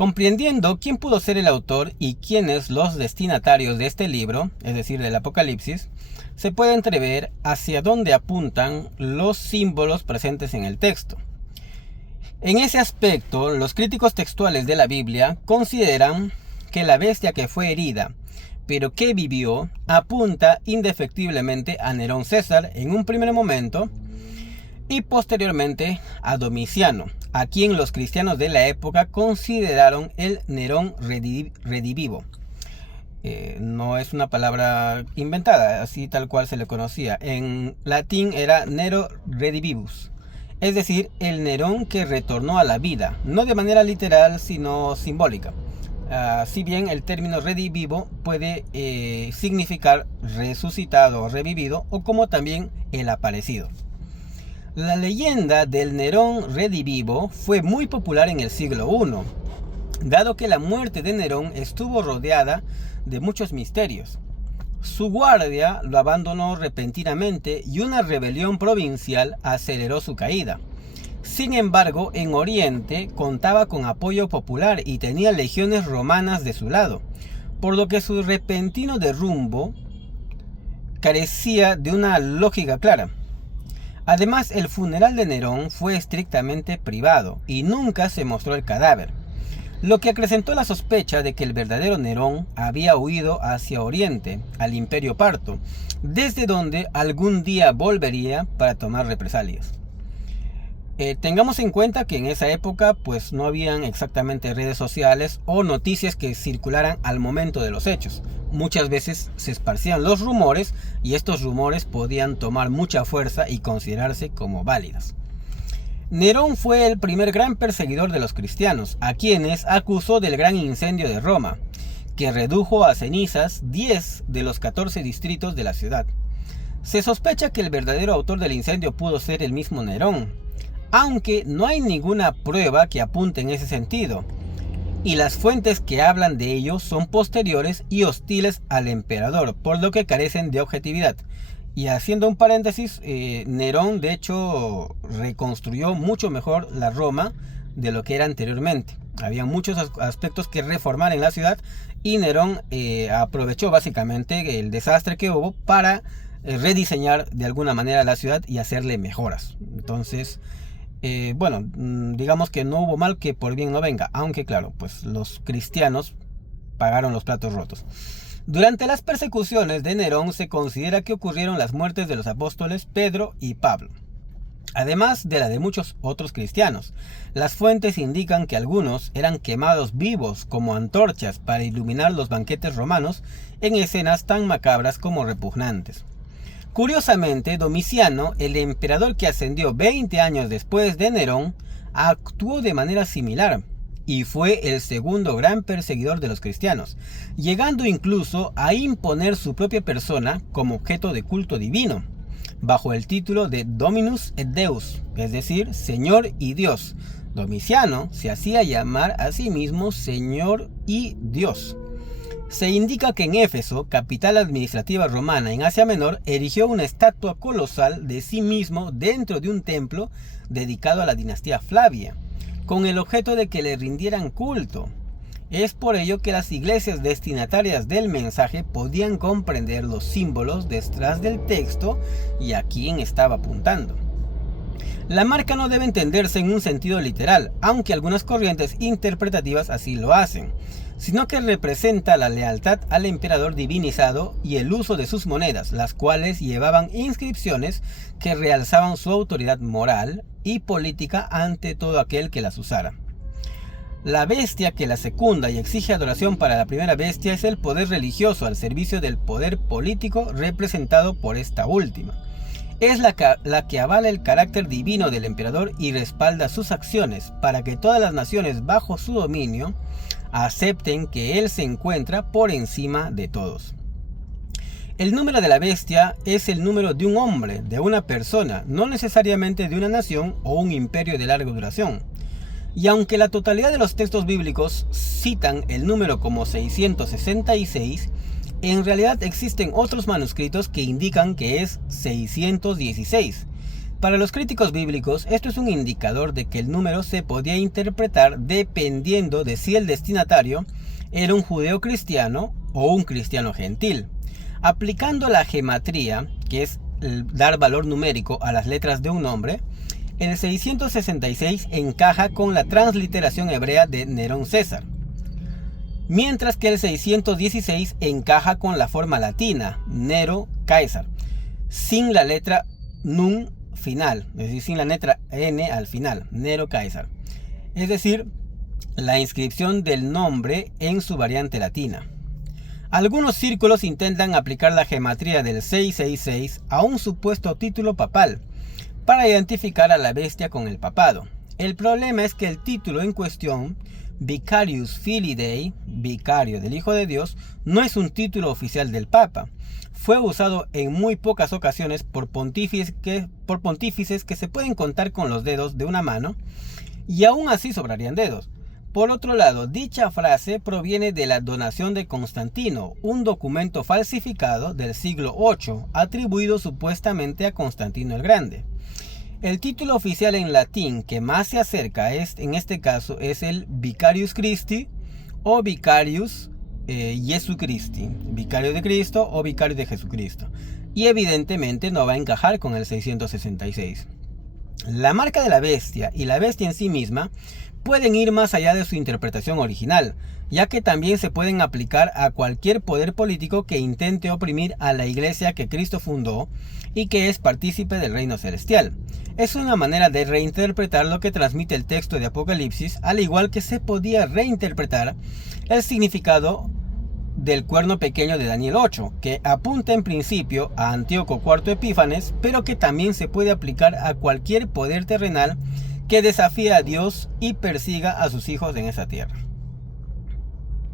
Comprendiendo quién pudo ser el autor y quiénes los destinatarios de este libro, es decir, del Apocalipsis, se puede entrever hacia dónde apuntan los símbolos presentes en el texto. En ese aspecto, los críticos textuales de la Biblia consideran que la bestia que fue herida, pero que vivió, apunta indefectiblemente a Nerón César en un primer momento y posteriormente a Domiciano, a quien los cristianos de la época consideraron el Nerón redivivo. No es una palabra inventada, así tal cual se le conocía. En latín era Nero redivivus, es decir, el Nerón que retornó a la vida, no de manera literal sino simbólica. Si bien el término redivivo puede significar resucitado o revivido, o como también el aparecido. La leyenda del Nerón redivivo fue muy popular en el siglo I, dado que la muerte de Nerón estuvo rodeada de muchos misterios. Su guardia lo abandonó repentinamente y una rebelión provincial aceleró su caída. Sin embargo, en Oriente contaba con apoyo popular y tenía legiones romanas de su lado, por lo que su repentino derrumbo carecía de una lógica clara. Además, el funeral de Nerón fue estrictamente privado y nunca se mostró el cadáver, lo que acrecentó la sospecha de que el verdadero Nerón había huido hacia Oriente, al Imperio Parto, desde donde algún día volvería para tomar represalias. Tengamos en cuenta que en esa época pues no habían exactamente redes sociales o noticias que circularan al momento de los hechos. Muchas veces se esparcían los rumores y estos rumores podían tomar mucha fuerza y considerarse como válidas. Nerón fue el primer gran perseguidor de los cristianos, a quienes acusó del gran incendio de Roma, que redujo a cenizas 10 de los 14 distritos de la ciudad. Se sospecha que el verdadero autor del incendio pudo ser el mismo Nerón, aunque no hay ninguna prueba que apunte en ese sentido, y las fuentes que hablan de ello son posteriores y hostiles al emperador, por lo que carecen de objetividad. Y haciendo un paréntesis, Nerón de hecho reconstruyó mucho mejor la Roma de lo que era anteriormente. Había muchos aspectos que reformar en la ciudad y Nerón aprovechó básicamente el desastre que hubo para rediseñar de alguna manera la ciudad y hacerle mejoras. Entonces, digamos que no hubo mal que por bien no venga, aunque claro, pues los cristianos pagaron los platos rotos. Durante las persecuciones de Nerón se considera que ocurrieron las muertes de los apóstoles Pedro y Pablo, además de la de muchos otros cristianos. Las fuentes indican que algunos eran quemados vivos como antorchas para iluminar los banquetes romanos en escenas tan macabras como repugnantes. Curiosamente, Domiciano, el emperador que ascendió 20 años después de Nerón, actuó de manera similar y fue el segundo gran perseguidor de los cristianos, llegando incluso a imponer su propia persona como objeto de culto divino, bajo el título de Dominus et Deus, es decir, Señor y Dios. Domiciano se hacía llamar a sí mismo Señor y Dios. Se indica que en Éfeso, capital administrativa romana en Asia Menor, erigió una estatua colosal de sí mismo dentro de un templo dedicado a la dinastía Flavia, con el objeto de que le rindieran culto. Es por ello que las iglesias destinatarias del mensaje podían comprender los símbolos detrás del texto y a quién estaba apuntando. La marca no debe entenderse en un sentido literal, aunque algunas corrientes interpretativas así lo hacen, sino que representa la lealtad al emperador divinizado y el uso de sus monedas, las cuales llevaban inscripciones que realzaban su autoridad moral y política ante todo aquel que las usara. La bestia que la secunda y exige adoración para la primera bestia es el poder religioso al servicio del poder político representado por esta última. Es la que avala el carácter divino del emperador y respalda sus acciones para que todas las naciones bajo su dominio acepten que él se encuentra por encima de todos. El número de la bestia es el número de un hombre, de una persona, no necesariamente de una nación o un imperio de larga duración. Y aunque la totalidad de los textos bíblicos citan el número como 666, en realidad existen otros manuscritos que indican que es 616, Para los críticos bíblicos, esto es un indicador de que el número se podía interpretar dependiendo de si el destinatario era un judeo cristiano o un cristiano gentil. Aplicando la gematría, que es dar valor numérico a las letras de un nombre, el 666 encaja con la transliteración hebrea de Nerón César, mientras que el 616 encaja con la forma latina, Nero Caesar, sin la letra nun final, es decir, sin la letra N al final, Nero Caesar. Es decir, la inscripción del nombre en su variante latina. Algunos círculos intentan aplicar la gematría del 666 a un supuesto título papal para identificar a la bestia con el papado. El problema es que el título en cuestión, Vicarius Filii Dei, vicario del Hijo de Dios, no es un título oficial del Papa. Fue usado en muy pocas ocasiones por pontífices que se pueden contar con los dedos de una mano, y aún así sobrarían dedos. Por otro lado, dicha frase proviene de la donación de Constantino, un documento falsificado del siglo VIII, atribuido supuestamente a Constantino el Grande. El título oficial en latín que más se acerca en este caso es el Vicarius Christi o Vicarius Jesu Christi, vicario de Cristo o vicario de Jesucristo, y evidentemente no va a encajar con el 666. La marca de la bestia y la bestia en sí misma pueden ir más allá de su interpretación original, ya que también se pueden aplicar a cualquier poder político que intente oprimir a la iglesia que Cristo fundó y que es partícipe del reino celestial. Es una manera de reinterpretar lo que transmite el texto de Apocalipsis, al igual que se podía reinterpretar el significado del cuerno pequeño de Daniel 8, que apunta en principio a Antíoco IV Epífanes, pero que también se puede aplicar a cualquier poder terrenal que desafíe a Dios y persiga a sus hijos en esa tierra.